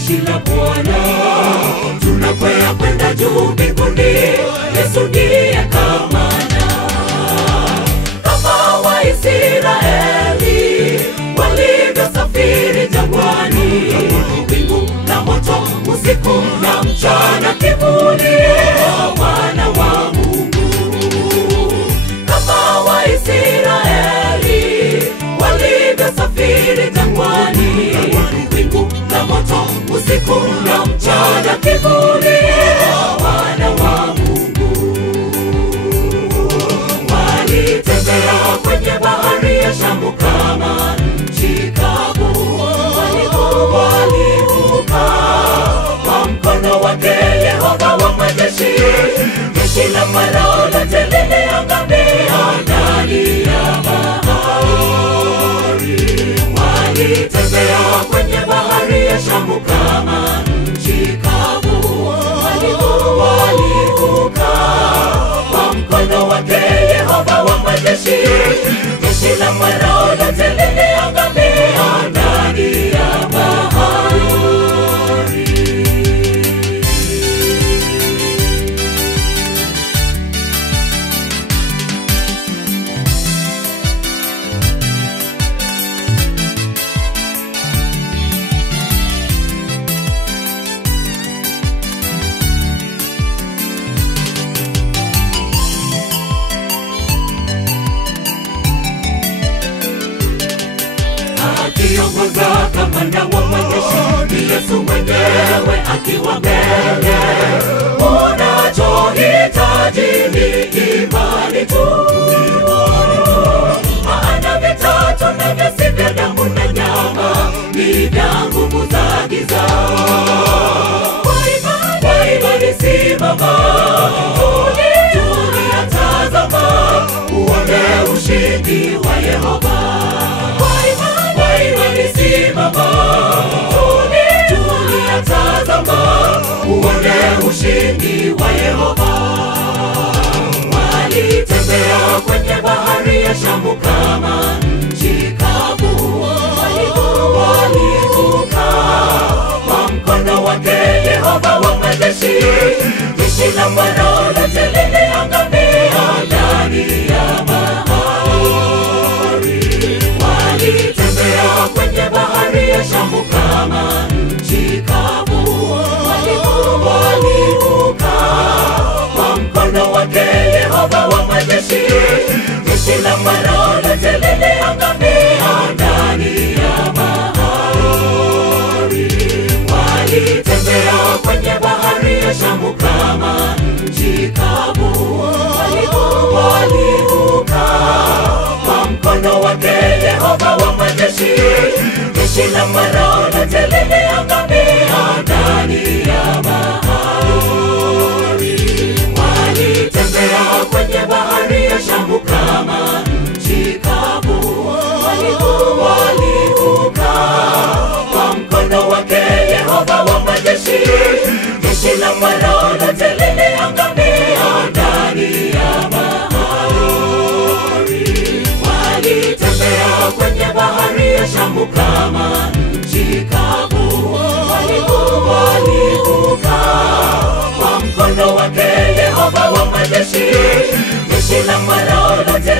jeshi la Bwana. Tunakwea kwenda juu mbinguni, Yesu ndiye kamanda. Kama Waisraeli walivyosafiri jangwani, wingu na moto usiku na mchana, kivuli wana wa Mungu. Kama Waisraeli walivyosafiri jangwani, wingu na moto usiku na mchana, kivuli wana wa Mungu. Walitembea kwenye bahari ya Shamu kama nchi kavu, walivuka kwa mkono wake Yehova wa majeshi. Jeshi la Farao lote liliangamia ndani ya bahari. Walitembea kwenye bahari ya Shamu kama nchi kavu, walivuka kwa mkono wake Yehova wa majeshi. Jeshi la Farao lote liliangamia ndani ya bahari. Akiongoza kamanda wa majeshi ni Yesu mwenyewe akiwa mbele. Unachohitaji ni imani tu, maana vitatu navyo si vya damu na nyama, ni vya nguvu za giza. Kwa imani simama, tulia, tazama, uone ushindi wa Yehova. Simama, tulia, tazama, uone ushindi wa Yehova. Walitembea kwenye bahari ya Shamu kama nchi kavu, walivuka kwa mkono wake Yehova wa majeshi. Jeshi la Farao lote liliangamia ndani ya bahari. Walitembea kwenye bahari ya Shamu kama nchi kavu, walivuka kwa mkono wake Yehova wa majeshi. Jeshi la Farao lote liliangamia ndani ya bahari. Walitembea kwenye bahari ya Shamu kama nchi kavu, walivuka kwa mkono wake Yehova wa majeshi. Jeshi la Farao lote liliangamia ndani ya bahari. Walitembea kwenye bahari ya Shamu kama nchi kavu, walivuka kwa mkono wake Yehova wa majeshi. Jeshi la Farao lote liliangamia ndani ya bahari. Walitembea kwenye bahari ya Shamu kama nchi kavu, walivuka kwa mkono wake Yehova wa majeshi. Jeshi la Farao lote